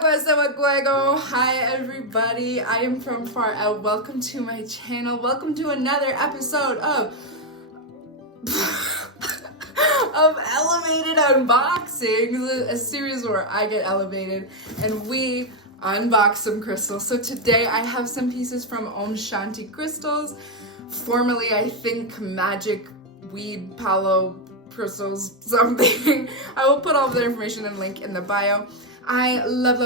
Fuego. Hi everybody, I am from far out. Welcome to my channel. Welcome to another episode of Elevated Unboxings, a series where I get elevated and we unbox some crystals. So today I have some pieces from Shanti Crystals, formerly I think Magic Weed Palo Crystals something. I will put all of their information and link in the bio. I love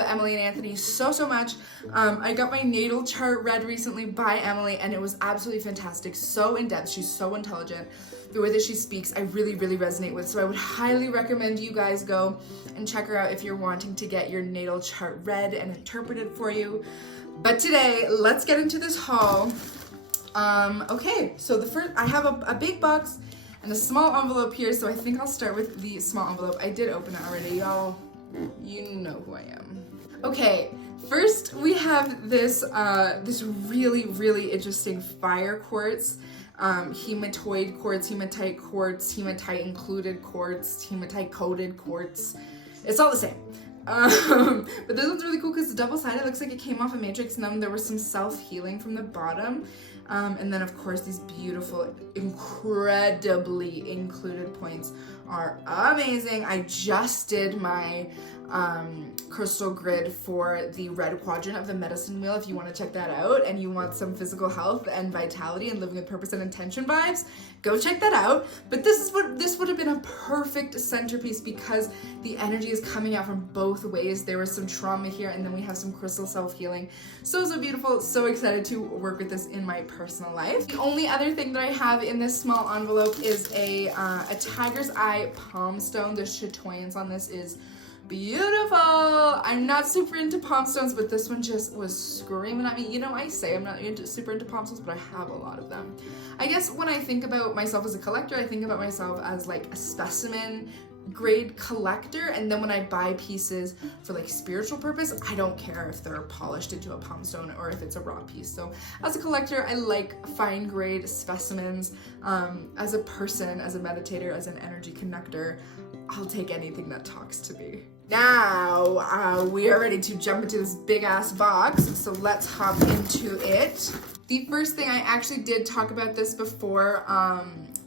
Emily and Anthony so much. I got my natal chart read recently by Emily and it was absolutely fantastic. So in-depth, she's so intelligent. The way that she speaks, I really resonate with. So I would highly recommend you guys go and check her out if you're wanting to get your natal chart read and interpreted for you. But today, let's get into this haul. Okay, so the first, I have a big box and a small envelope here, so I think I'll start with the small envelope. I did open it already, y'all. You know who I am. Okay, first we have this this really interesting fire quartz, hematite quartz, hematite included quartz, hematite coated quartz. It's all the same. But this one's really cool because it's double-sided. It looks like it came off a matrix, and then there was some self-healing from the bottom. And then of course these beautiful, incredibly included points are amazing. I just did my crystal grid for the red quadrant of the medicine wheel. If you want to check that out and you want some physical health and vitality and living with purpose and intention vibes, go check that out. But this would have been a perfect centerpiece because the energy is coming out from both ways. There was some trauma here and then we have some crystal self-healing. So beautiful. So excited to work with this in my personal life. The only other thing that I have in this small envelope is a tiger's eye palm stone. The chatoyance on this is beautiful. I'm not super into palm stones, but this one just was screaming at me. You know, I say I'm not super into palm stones, but I have a lot of them. I guess when I think about myself as a collector, I think about myself as like a specimen grade collector, and then when I buy pieces for like spiritual purpose, I don't care if they're polished into a palm stone or if it's a raw piece. So as a collector, I like fine grade specimens. As a person, as a meditator, as an energy connector, I'll take anything that talks to me. Now, we are ready to jump into this big ass box, so let's hop into it. The first thing, I actually did talk about this before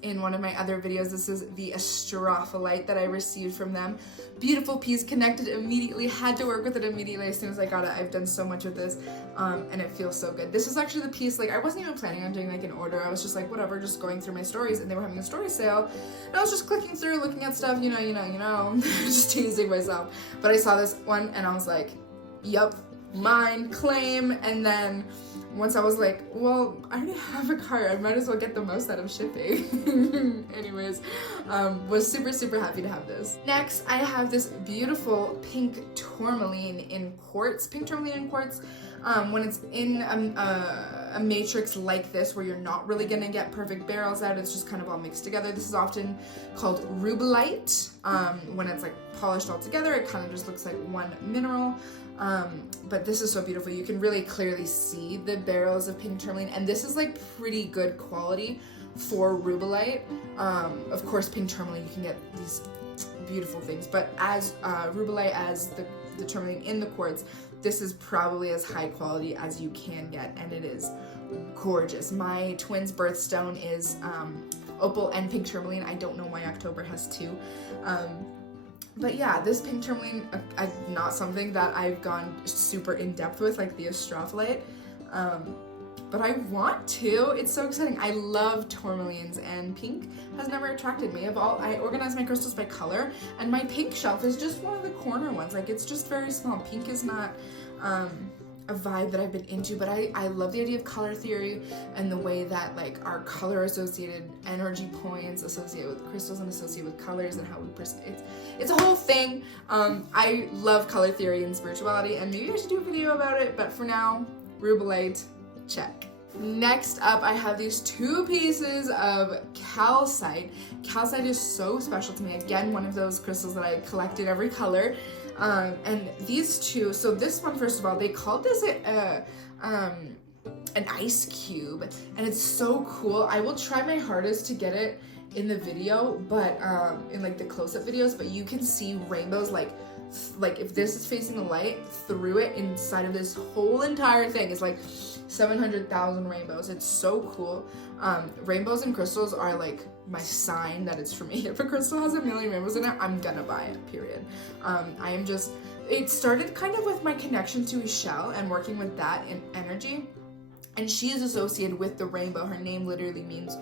in one of my other videos. This is the Astrophyllite that I received from them. Beautiful piece, connected immediately, had to work with it immediately as soon as I got it. I've done so much with this and it feels so good. This was actually the piece, like I wasn't even planning on doing like an order. I was just like, whatever, just going through my stories and they were having a story sale. And I was just clicking through, looking at stuff, you know, just teasing myself. But I saw this one and I was like, yup, mine, claim. And then once I was like, well, I already have a cart, I might as well get the most out of shipping. Anyways, was super happy to have this. Next, I have this beautiful pink tourmaline in quartz. Pink tourmaline in quartz, when it's in a matrix like this where you're not really gonna get perfect barrels out, it's just kind of all mixed together. This is often called rubellite. When it's like polished all together, it kind of just looks like one mineral. But this is so beautiful. You can really clearly see the barrels of pink tourmaline, and this is like pretty good quality for rubellite. Of course, pink tourmaline, you can get these beautiful things, but as rubellite, as the tourmaline in the quartz, this is probably as high quality as you can get, and it is gorgeous. My twin's birthstone is opal and pink tourmaline. I don't know why October has two. But yeah, this pink tourmaline, not something that I've gone super in depth with, like the Astrophyllite, but I want to. It's so exciting. I love tourmalines, and pink has never attracted me. I organize my crystals by color, and my pink shelf is just one of the corner ones. Like, it's just very small. Pink is not a vibe that I've been into, but I love the idea of color theory and the way that like our color associated energy points associate with crystals and associate with colors and how we it's a whole thing. I love color theory and spirituality, and maybe I should do a video about it, but for now, rubellite, check. Next up, I have these two pieces of calcite. Calcite is so special to me. Again, one of those crystals that I collect in every color. And these two, so this one, first of all, they called this an ice cube, and it's so cool. I will try my hardest to get it in the video, but in like the close-up videos, but you can see rainbows like if this is facing the light through it, inside of this whole entire thing is like 700,000 rainbows. It's so cool. Rainbows and crystals are like my sign that it's for me. If a crystal has a million rainbows in it, I'm gonna buy it, period. It started kind of with my connection to Michelle and working with that in energy. And she is associated with the rainbow. Her name literally means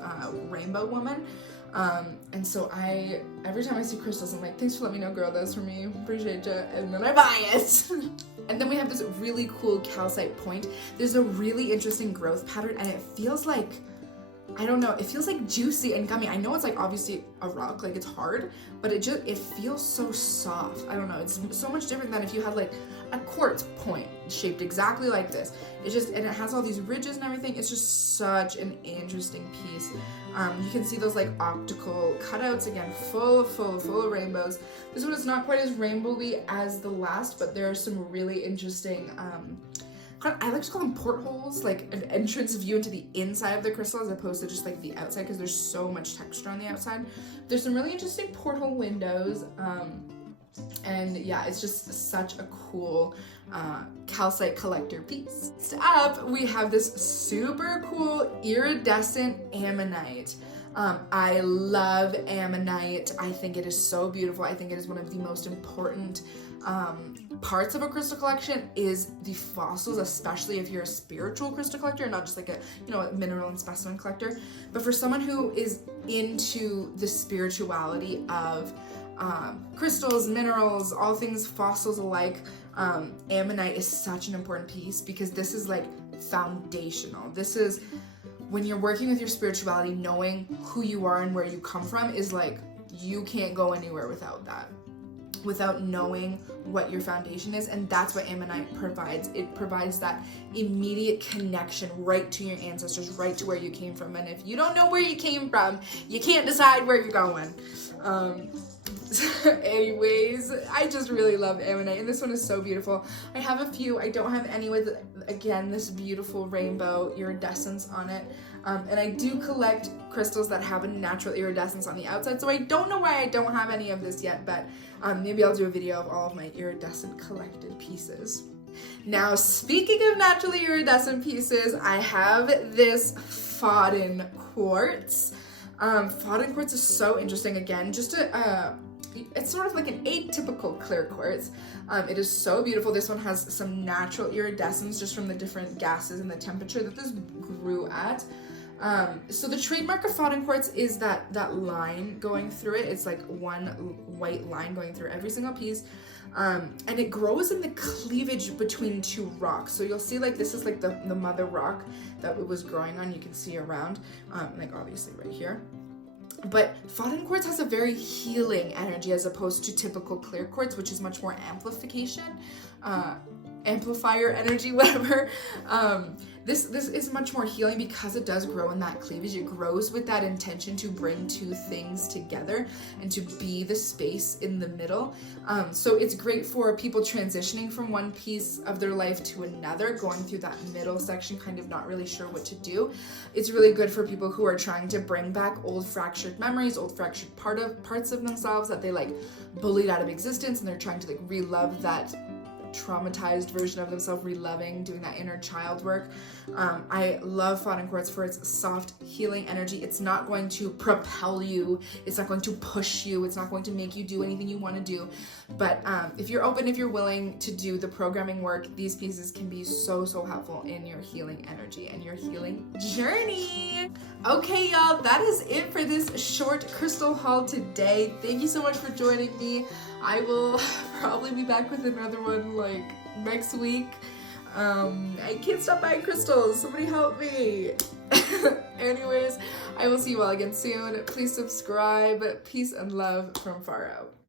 rainbow woman. And so every time I see crystals, I'm like, thanks for letting me know, girl, that's for me, appreciate you, and then I buy it. And then we have this really cool calcite point. There's a really interesting growth pattern, and it feels like, I don't know, it feels like juicy and gummy. I know it's like obviously a rock, like it's hard, but it feels so soft. I don't know, it's so much different than if you had like a quartz point shaped exactly like this. And it has all these ridges and everything. It's just such an interesting piece. You can see those like optical cutouts, again, full of rainbows. This one is not quite as rainbowy as the last, but there are some really interesting, I like to call them portholes, like an entrance view into the inside of the crystal as opposed to just like the outside, because there's so much texture on the outside. There's some really interesting porthole windows, and yeah, it's just such a cool calcite collector piece. Next up, we have this super cool iridescent ammonite. I love ammonite. I think it is so beautiful. I think it is one of the most important parts of a crystal collection is the fossils, especially if you're a spiritual crystal collector, not just like a mineral and specimen collector. But for someone who is into the spirituality of crystals, minerals, all things fossils alike, ammonite is such an important piece because this is like foundational. This is when you're working with your spirituality, knowing who you are and where you come from is like, you can't go anywhere without that, without knowing what your foundation is. And that's what ammonite provides. It provides that immediate connection right to your ancestors, right to where you came from. And if you don't know where you came from, you can't decide where you're going. Anyways, I just really love ammonite, and this one is so beautiful. I have a few. I don't have any with, again, this beautiful rainbow iridescence on it. And I do collect crystals that have a natural iridescence on the outside, so I don't know why I don't have any of this yet, but maybe I'll do a video of all of my iridescent collected pieces. Now, speaking of naturally iridescent pieces, I have this Faden quartz. Faden quartz is so interesting. Again, it's sort of like an atypical clear quartz. It is so beautiful. This one has some natural iridescence just from the different gases and the temperature that this grew at. So the trademark of Faden quartz is that line going through it. It's like one white line going through every single piece. And it grows in the cleavage between two rocks. So you'll see like this is like the mother rock that it was growing on. You can see around, like obviously right here. But Faden quartz has a very healing energy as opposed to typical clear quartz, which is much more amplifier energy, whatever. This is much more healing because it does grow in that cleavage. It grows with that intention to bring two things together and to be the space in the middle. So it's great for people transitioning from one piece of their life to another, going through that middle section, kind of not really sure what to do. It's really good for people who are trying to bring back old fractured memories, old fractured parts of themselves that they like bullied out of existence, and they're trying to like re-love that traumatized version of themselves, reliving, doing that inner child work. I love Faden quartz for its soft healing energy. It's not going to propel you, it's not going to push you, it's not going to make you do anything you want to do. But if you're open, if you're willing to do the programming work, these pieces can be so helpful in your healing energy and your healing journey. Okay, y'all, that is it for this short crystal haul today. Thank you so much for joining me. I will probably be back with another one like next week. I can't stop buying crystals. Somebody help me. Anyways, I will see you all again soon. Please subscribe. Peace and love from far out.